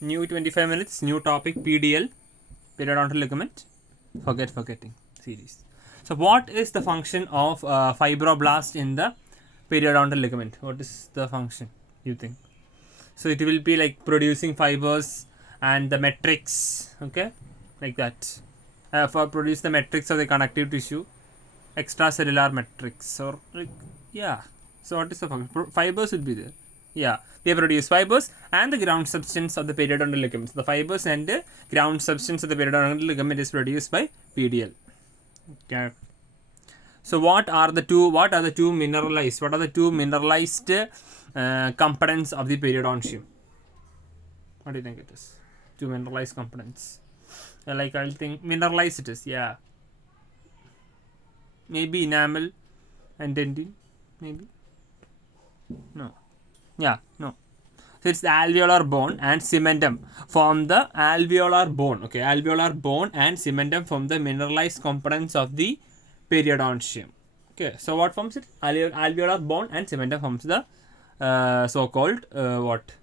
New 25 minutes, new topic, PDL, periodontal ligament, forgetting series. So what is the function of fibroblast in the periodontal ligament? What is the function, you think? So it will be like producing fibers and the matrix, okay, like that. For produce the matrix of the connective tissue, extracellular matrix, or like, yeah. So what is the function? Fibers will be there. Yeah, they produce fibers and the ground substance of the periodontal ligament. So the fibers and the ground substance of the periodontal ligament is produced by PDL. Okay. So what are the two mineralized components of the periodontium? What do you think it is? Two mineralized components. Like I'll think mineralized it is. Yeah. Maybe enamel and dentin. Maybe. No. Yeah. No. So it's the alveolar bone and cementum form the alveolar bone. Okay. Alveolar bone and cementum form the mineralized components of the periodontium. Okay. So what forms it? Alveolar bone and cementum forms the so-called what?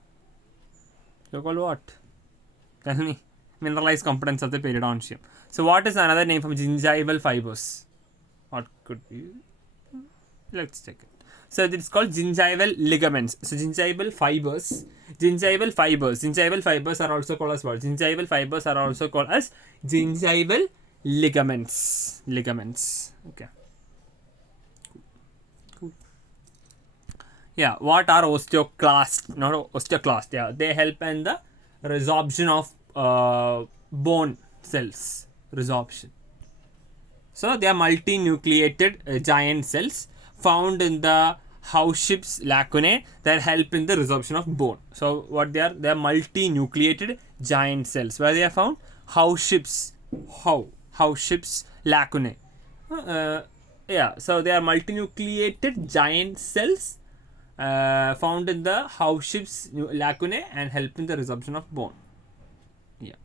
So-called what? Tell me. Mineralized components of the periodontium. So what is another name for gingival fibers? What could be? Let's check it. So it's called gingival ligaments. So gingival fibers are also called as what? Gingival fibers are also called as gingival ligaments. Okay. Cool. Yeah. What are osteoclasts? Not osteoclasts. Yeah. They help in the resorption of bone cells. Resorption. So they are multinucleated giant cells found in the Hauschip's lacunae that help in the resorption of bone. So what they are? They are multinucleated giant cells. Where they are found? Hauschip's lacunae. Yeah. So they are multinucleated giant cells found in the Hauschip's lacunae and help in the resorption of bone. Yeah.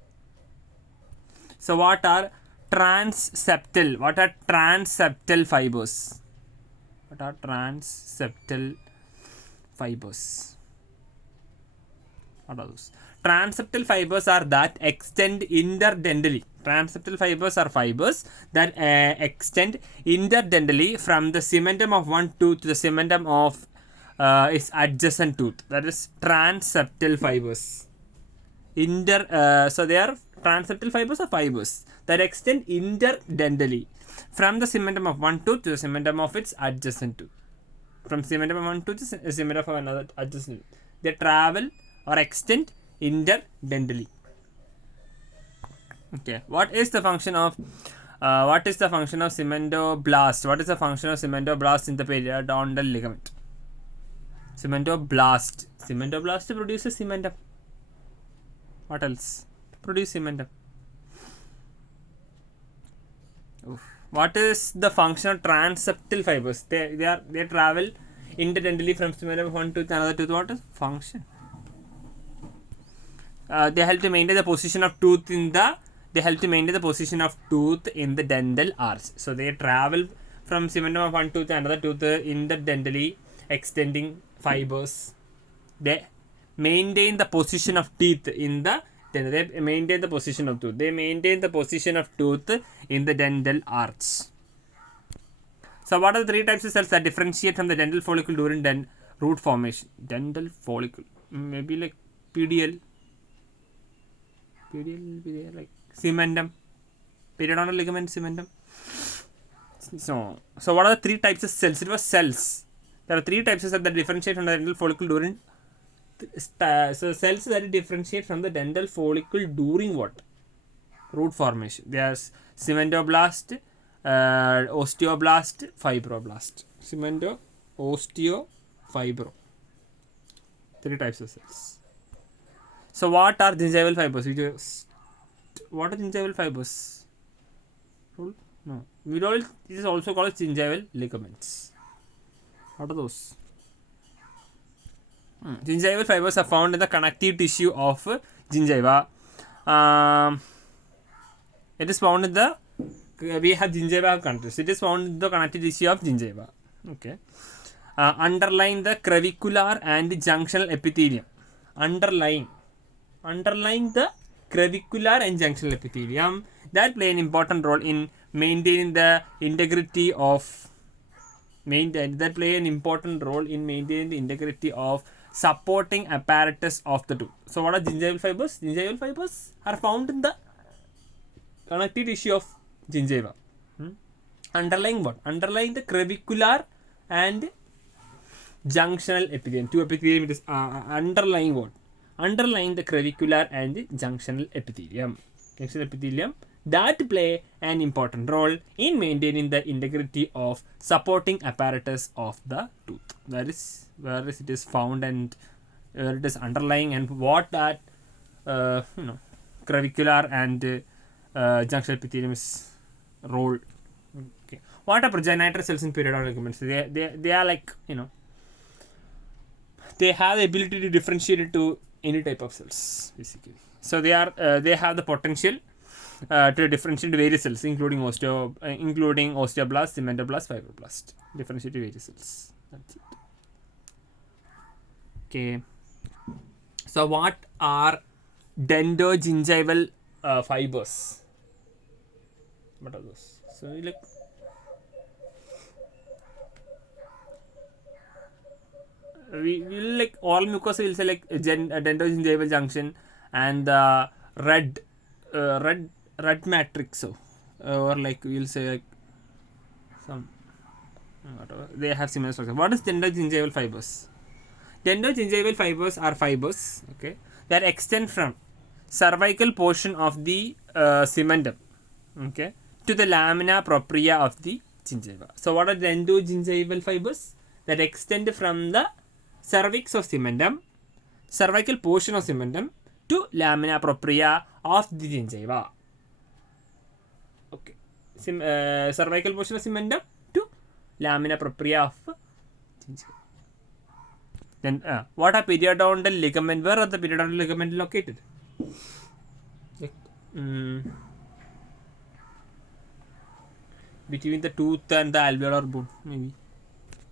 So what are transseptal? What are transseptal fibers? What are transseptal fibers? What are those? Transseptal fibers are that extend interdentally. Transseptal fibers are fibers that extend interdentally from the cementum of one tooth to the cementum of its adjacent tooth. That is transseptal fibers. So they are transseptal fibers are fibers that extend interdentally from the cementum of one tooth to the cementum of its adjacent tooth. From cementum of one tooth to the cementum of another adjacent tooth. They travel or extend interdentally. Okay. What is the function of cementoblast? What is the function of cementoblast in the periodontal ligament? Cementoblast produces cementum. What else? Produce cementum. What is the function of transseptal fibers? They travel interdentally from cementum of one tooth to another tooth. What is function? They help to maintain the position of tooth in the dental arch. So they travel from cementum of one tooth to another tooth interdentally, extending fibers. They maintain the position of teeth in the dental. They maintain the position of tooth. They maintain the position of tooth in the dental arch. So what are the three types of cells that differentiate from the dental follicle during root formation? Dental follicle. Maybe like PDL. PDL will be there, like cementum. Periodontal ligament, cementum. So what are the three types of cells? It was cells. There are three types of cells that differentiate from the dental follicle during so cells that differentiate from the dental follicle during what? Root formation. There's cementoblast, osteoblast, fibroblast. Cemento, osteo, fibro. Three types of cells. So what are gingival fibers? What are gingival fibers? No. It is also called gingival ligaments. What are those? Gingival fibers are found in the connective tissue of gingiva. It is found in the we have gingiva countries. It is found in the connective tissue of gingiva. Okay. Underlying the clavicular and junctional epithelium. Underlying underlying the clavicular and junctional epithelium that play an important role in maintaining the integrity of supporting apparatus of the tooth. So what are gingival fibers? Gingival fibers are found in the connective tissue of gingiva. Underlying what? Underlying the clavicular and junctional epithelium. Two epithelium it is underlying what? Underlying the clavicular and junctional epithelium. Junctional epithelium that play an important role in maintaining the integrity of supporting apparatus of the tooth. That is where it is found and where it is underlying and what that clavicular and junctional epithelium is role. Okay. What are progenitor cells in periodontal ligaments? They are like they have the ability to differentiate into any type of cells basically. So they have the potential to differentiate various cells, including osteoblast, cementoblast, fibroblast. Differentiate various cells. That's it. Okay. So what are dentogingival fibers? What are those? So like we will like all mucosa will say like dentogingival junction and the red matrix or like we'll say like some whatever they have similar structure. What is dentogingival fibers? Dentogingival fibers are fibers, okay, that extend from cervical portion of the cementum, okay, to the lamina propria of the gingiva. So what are dentogingival fibers? That extend from the cervix of cementum, cervical portion of cementum to lamina propria of the gingiva. Okay, cervical portion of cementum to lamina propria of gingiva. Then what are periodontal ligament? Where are the periodontal ligament located? Between the tooth and the alveolar bone,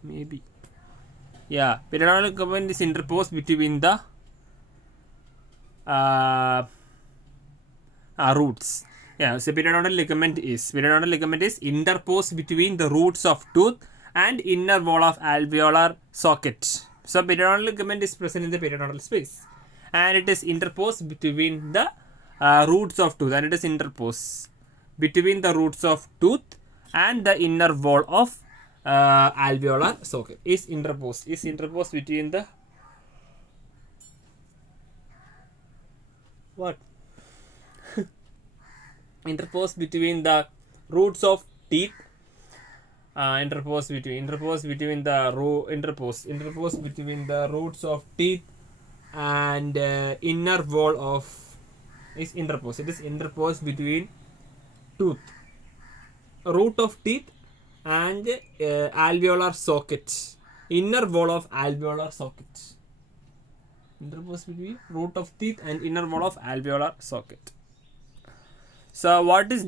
maybe. Yeah, periodontal ligament is interposed between the roots. Yeah, so periodontal ligament is interposed between the roots of tooth and inner wall of alveolar socket. So periodontal ligament is present in the periodontal space and it is interposed between the roots of tooth, and it is interposed between the roots of tooth and the inner wall of alveolar socket. Is interposed between the what? Interposed between the roots of teeth. Interposed between the roots of teeth and inner wall of is interposed. It is interposed between tooth, root of teeth and alveolar socket, inner wall of alveolar socket. Interposed between root of teeth and inner wall of alveolar socket. So what is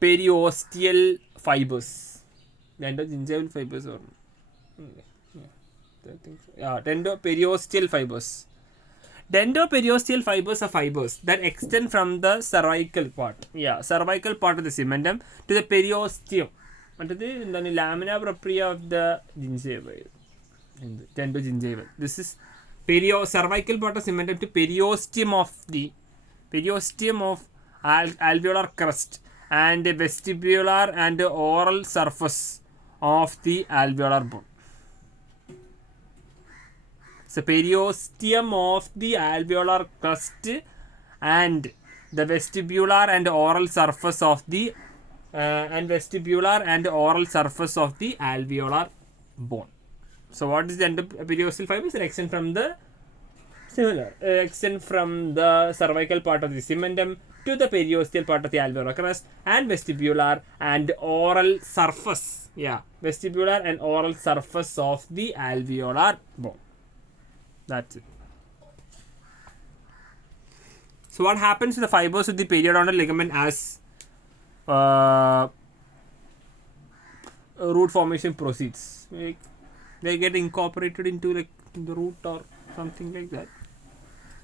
periosteal fibers? Dentogingival fibers or periosteal fibers. Periosteal fibers are fibers that extend from the cervical part. Yeah, cervical part of the cementum to the periosteum. And to the lamina propria of the gingiva. Dentogingival. This is cervical part of cementum to periosteum of alveolar crust and vestibular and oral surface of the alveolar bone. So periosteum of the alveolar crust and the vestibular and oral surface of the alveolar bone. So what is the periosteal fibers? They extend from the cervical part of the cementum to the periosteal part of the alveolar crust and vestibular and oral surface. Yeah, vestibular and oral surface of the alveolar bone. That's it. So what happens to the fibers of the periodontal ligament as root formation proceeds? Like, they get incorporated into like the root or something like that.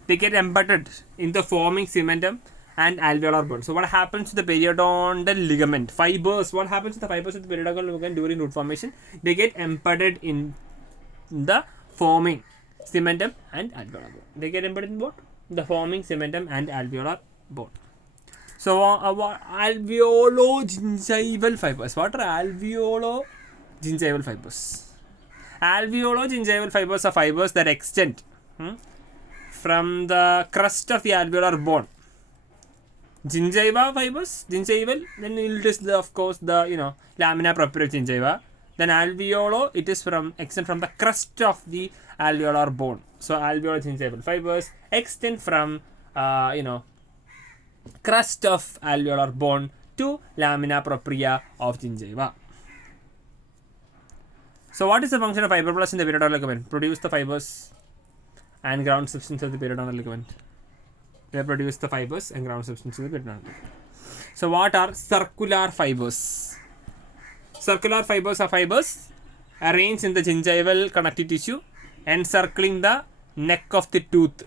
they get embedded in the forming cementum and alveolar bone. So what happens to the periodontal ligament fibers? What happens to the fibers of the periodontal ligament during root formation? They get embedded in the forming cementum and alveolar bone. They get embedded in what? The forming cementum and alveolar bone. So alveolo-gingival fibers. What are alveolo-gingival fibers? Alveolo-gingival fibers are fibers that extend from the crest of the alveolar bone. Gingiva fibers, gingival, then it is of course the lamina propria gingiva. Then alveolo, it is extend from the crest of the alveolar bone. So alveolo-gingival fibers extend from crest of alveolar bone to lamina propria of gingiva. So what is the function of fibroblasts in the periodontal ligament? Produce the fibers and ground substance of the periodontal ligament. They produce the fibers and ground substance of the periodontal ligament. So what are circular fibers? Circular fibers are fibers arranged in the gingival connective tissue encircling the neck of the tooth.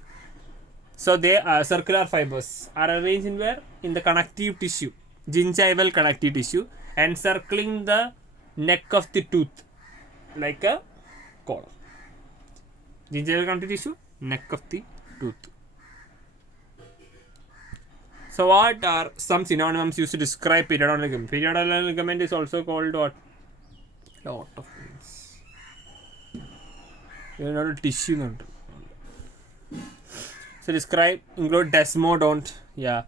So they are circular fibers are arranged in where? In the connective tissue, gingival connective tissue encircling the neck of the tooth like a collar. Gingival connective tissue, neck of the tooth. So what are some synonyms used to describe periodontal ligament? Periodontal ligament is also called what? Lot of things. Periodontal tissue. So describe include desmodont. Yeah.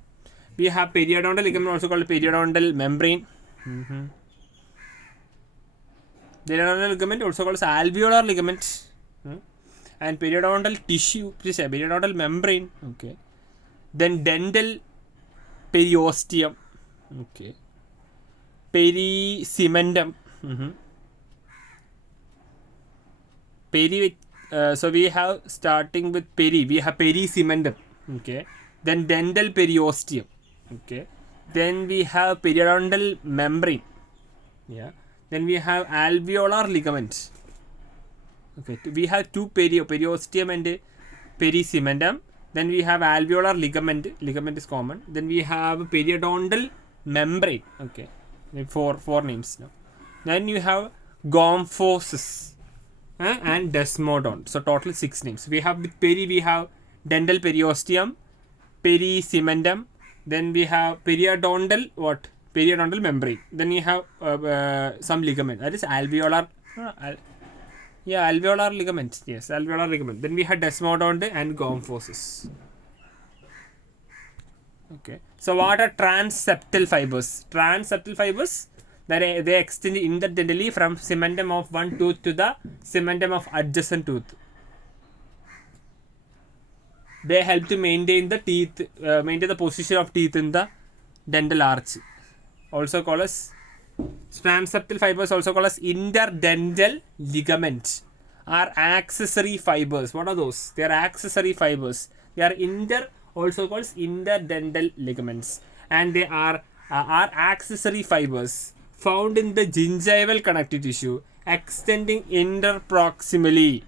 We have periodontal ligament also called periodontal membrane. Periodontal ligament also called as alveolar ligament. And periodontal tissue, please say periodontal membrane. Okay. Then dental periosteum. Okay. Pericementum. So we have starting with we have pericementum. Okay. Then dental periosteum. Okay. Then we have periodontal membrane. Yeah. Then we have alveolar ligament. Okay. We have two periosteum and pericementum. Then we have alveolar ligament. Ligament is common. Then we have periodontal membrane. Okay. Four names now. Then you have gomphosis and desmodont. So total 6 names. We have with we have dental periosteum, pericementum. Then we have periodontal periodontal membrane. Then we have some ligament. That is alveolar. Alveolar ligament. Yes, alveolar ligament. Then we have desmodont and gomphosis. Okay. So what are transseptal fibers? Transseptal fibers that they extend interdentally from cementum of one tooth to the cementum of adjacent tooth. They help to maintain the teeth, maintain the position of teeth in the dental arch. Also called as transseptal fibers, also called as interdental ligaments, are accessory fibers. What are those? They are accessory fibers. They are also called interdental ligaments, and they are accessory fibers found in the gingival connective tissue, extending interproximally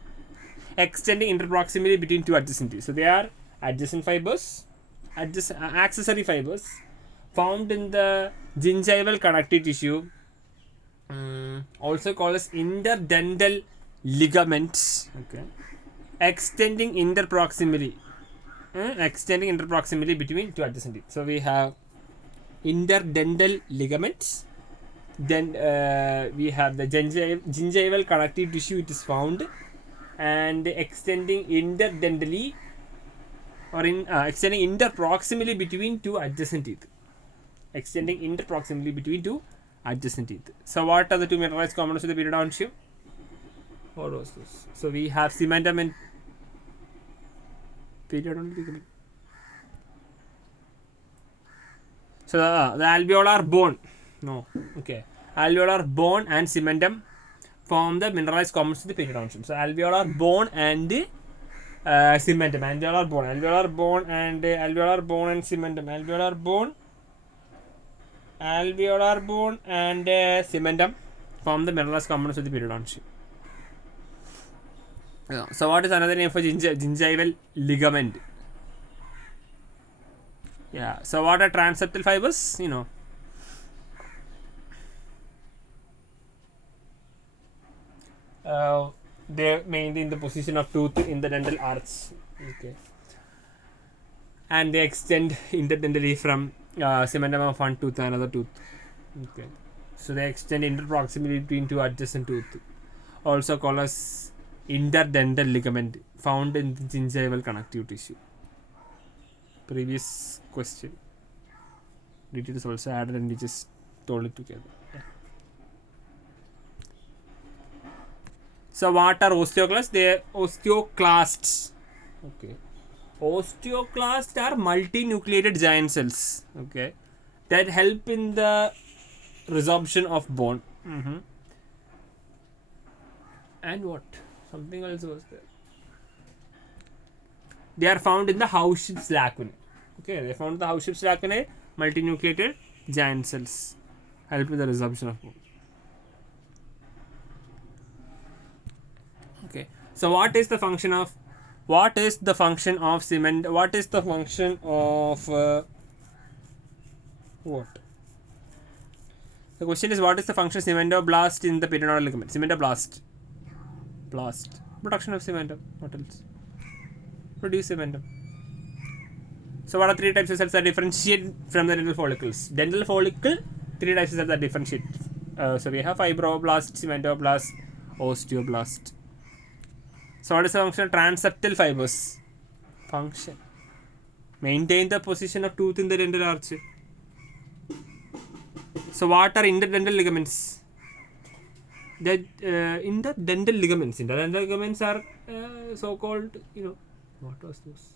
between two adjacent teeth. So they are adjacent fibers, accessory fibers found in the gingival connective tissue, also called as interdental ligaments. Okay, extending interproximally between two adjacent teeth. So we have interdental ligaments. Then we have the gingival connective tissue. It is found and extending interdentally or extending interproximally between two adjacent teeth. So what are the two mineralized components of the periodontium? What was this? So we have cementum and periodontal ligament. So the alveolar bone. No. Okay. Alveolar bone and cementum form the mineralized components of the periodontium. So alveolar bone and cementum. Alveolar bone and cementum. Alveolar bone and cementum form the mineralized components of the periodontium. So what is another name for gingival ligament? Yeah. So what are transeptal fibers? You know. They're mainly in the position of tooth in the dental arch. Okay. And they extend interdentally from cementum of one tooth to another tooth. Okay. So they extend interproximity between two adjacent teeth. Also called as interdental ligament, found in the gingival connective tissue. Previous question. Details also added and we just told it together. Yeah. So what are osteoclasts? They are osteoclasts. Okay. Osteoclasts are multinucleated giant cells. Okay. That help in the resorption of bone. And what? Something else was there. They are found in the house-shaped lacunae. Okay, they found the house-shaped lacunae, multinucleated giant cells. Help with the resorption of bone. Okay. So what is the function of cement? What is the function of what? The question is, what is the function of cementoblast in the periodontal ligament? Cementoblast. Production of cementum. What else? Produce cementum. So what are three types of cells that differentiate from the dental follicles? Dental follicle, three types of cells that differentiate. So we have fibroblast, cementoblast, osteoblast. So what is the function of transeptal fibers? Function. Maintain the position of tooth in the dental arch. So what are interdental ligaments? Interdental ligaments are so-called, what was this?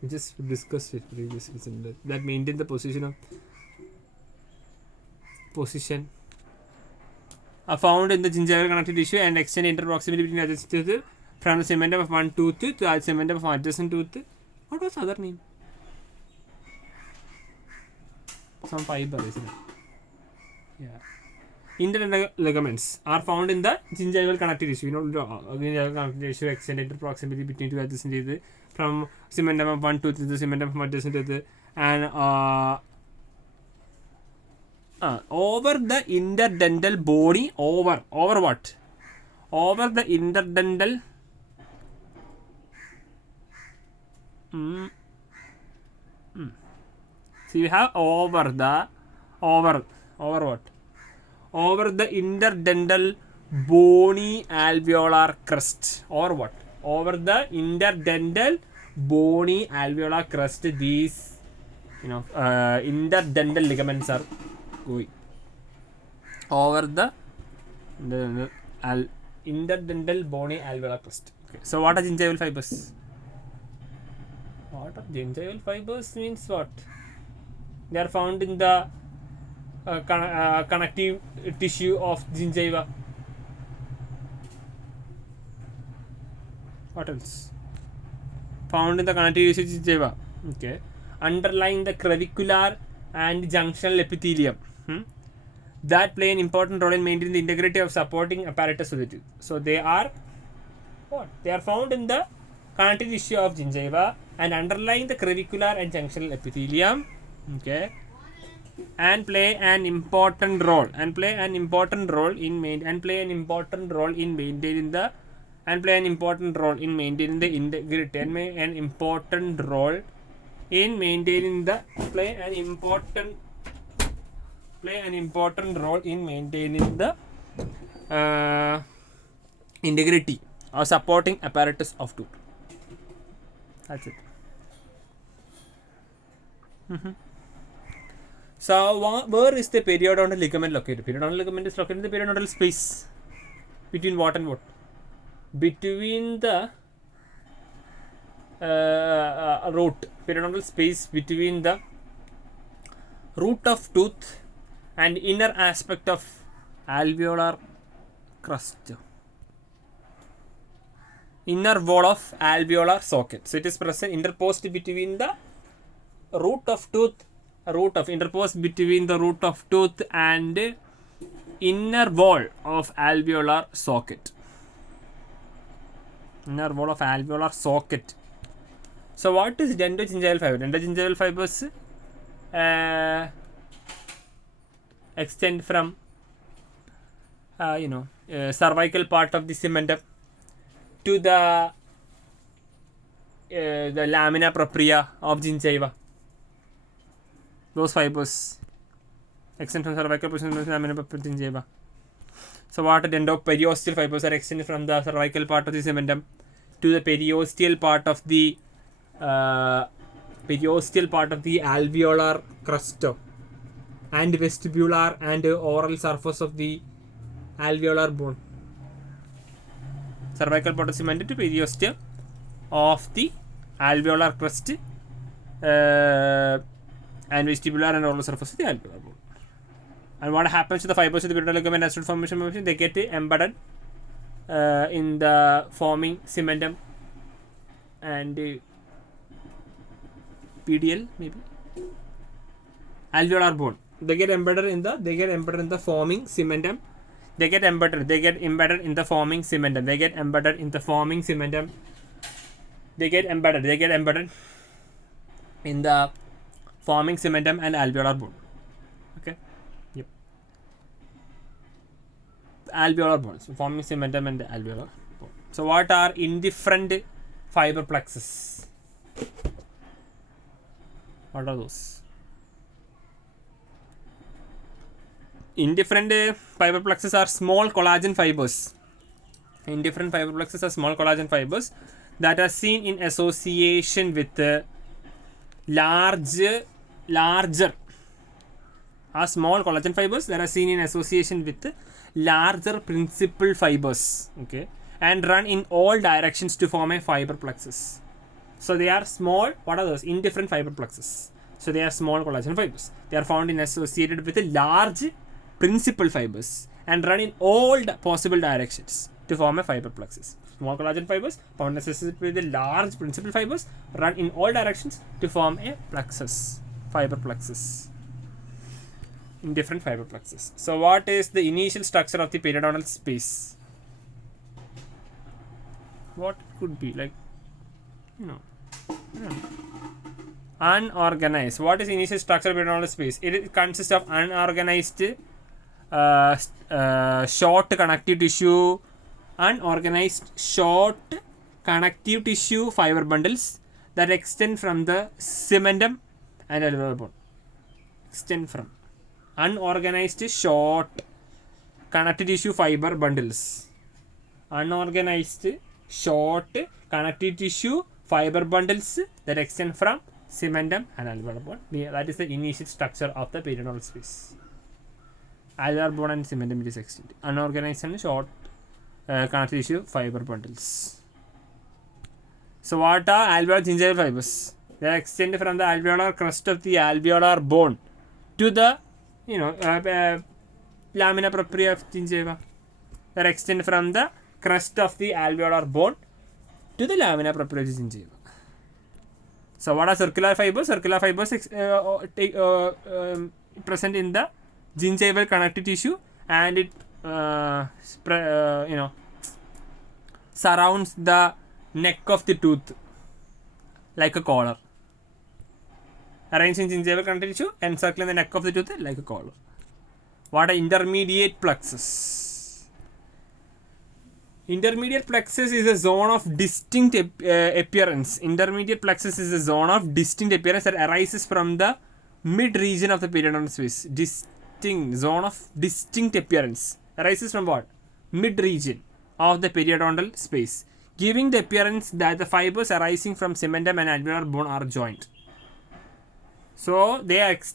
We just discussed it previously. That maintain the position are found in the gingival connective tissue and extend interproximity between adjacent tooth from the cementum of one tooth to the cementum of adjacent tooth. What was the other name? Some fiber, isn't it? Yeah. Interdental ligaments are found in the gingival connective tissue. Gingival connective tissue extend interproximity between two adjacent teeth from cementum of one tooth to the cementum of adjacent tooth, and over the interdental body, over what? Over the interdental So you have over what? Over the interdental bony alveolar crest, or what? Over the interdental bony alveolar crest, these interdental ligaments are going over the interdental bony alveolar crest. Okay. So what are gingival fibers? What are gingival fibers means what? They are found in the connective tissue of gingiva. What else? Found in the connective tissue of gingiva. Okay. Underlying the clavicular and junctional epithelium. That play an important role in maintaining the integrity of supporting apparatus of the tooth. So they are what? They are found in the connective tissue of gingiva and underlying the clavicular and junctional epithelium. Okay. And play an important role in maintaining the integrity and play an important role in maintaining the integrity or supporting apparatus of tooth. That's it. So where is the periodontal ligament located? Periodontal ligament is located in the periodontal space. Between what and what? Between the root. Periodontal space between the root of tooth and inner aspect of alveolar crust. Inner wall of alveolar socket. So it is present interposed between the interposed between the root of tooth and inner wall of alveolar socket. So what is dento-gingival fiber? Dento-gingival fibers extend from cervical part of the cementum to the lamina propria of gingiva. Those fibers extend from cervical portion to the lamina propria of gingiva. So what dento-periosteal fibers are extended from the cervical part of the cementum to the periosteal part of the alveolar crust and vestibular and oral surface of the alveolar bone. Cervical part of cementum to periosteal of the alveolar crust and vestibular and oral surface of the alveolar bone. And what happens to the fibers of the periodontal ligament as formation? They get embedded in the forming cementum and PDL, maybe alveolar bone. They get embedded in the forming cementum. They get embedded in the forming cementum. They get embedded in the forming cementum. They get embedded in the forming cementum and alveolar bone. Okay. Yep. Alveolar bones, forming cementum and alveolar bone. So what are indifferent fiber plexus? What are those? Indifferent fiber plexus are small collagen fibers. Indifferent fiber plexus are small collagen fibers that are seen in association with larger are small collagen fibers that are seen in association with larger principal fibers, okay, and run in all directions to form a fiber plexus. So they are small. What are those? Indifferent fiber plexus. So they are small collagen fibers. They are found in associated with large principal fibers and run in all possible directions to form a fiber plexus. Small collagen fibers found associated with the large principal fibers run in all directions to form a plexus, fiber plexus. Indifferent fiber plexus. So what is the initial structure of the periodontal space? What could be like, unorganized. What is initial structure of periodontal space? It consists of unorganized short connective tissue, fiber bundles that extend from the cementum and alveolar bone. Extend from unorganized short connective tissue fiber bundles. Unorganized short connective tissue fiber bundles that extend from cementum and alveolar bone. That is the initial structure of the periodontal space. Alveolar bone and cementum it is extended. Unorganized and short connective tissue fiber bundles. So what are alveolar gingival fibers? They are extended from the alveolar crust of the alveolar bone to the lamina propria of gingiva. They are extended from the crust of the alveolar bone to the lamina propria of gingiva. So what are circular fibers? Circular fibers present in the gingival connective tissue and it surrounds the neck of the tooth like a collar. Arranged in gingival connective tissue and circling the neck of the tooth like a collar. What are intermediate plexus? Intermediate plexus is a zone of distinct appearance. Intermediate plexus is a zone of distinct appearance that arises from the mid region of the periodontal space. Zone of distinct appearance arises from what? Mid region of the periodontal space, giving the appearance that the fibers arising from cementum and alveolar bone are joined. So they arise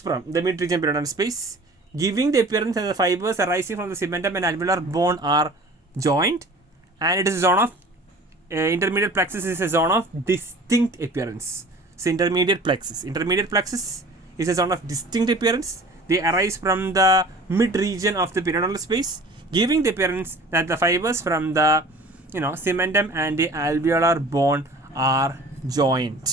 from the mid region periodontal space, giving the appearance that the fibers arising from the cementum and alveolar bone are joined, and it is a zone of intermediate plexus is a zone of distinct appearance. So intermediate plexus is a zone of distinct appearance. They arise from the mid region of the periodontal space, giving the appearance that the fibers from the cementum and the alveolar bone are joined.